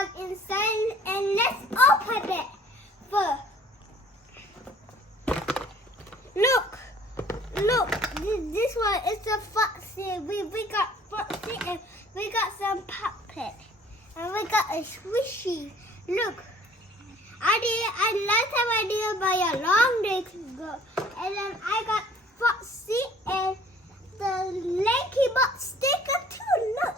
one inside and let's open it first. Look, this one is a foxy. We got foxy and we got some puppet and we got a squishy. Look, last time I did by a long day ago, and then I got foxy and the lanky box sticker too. Look.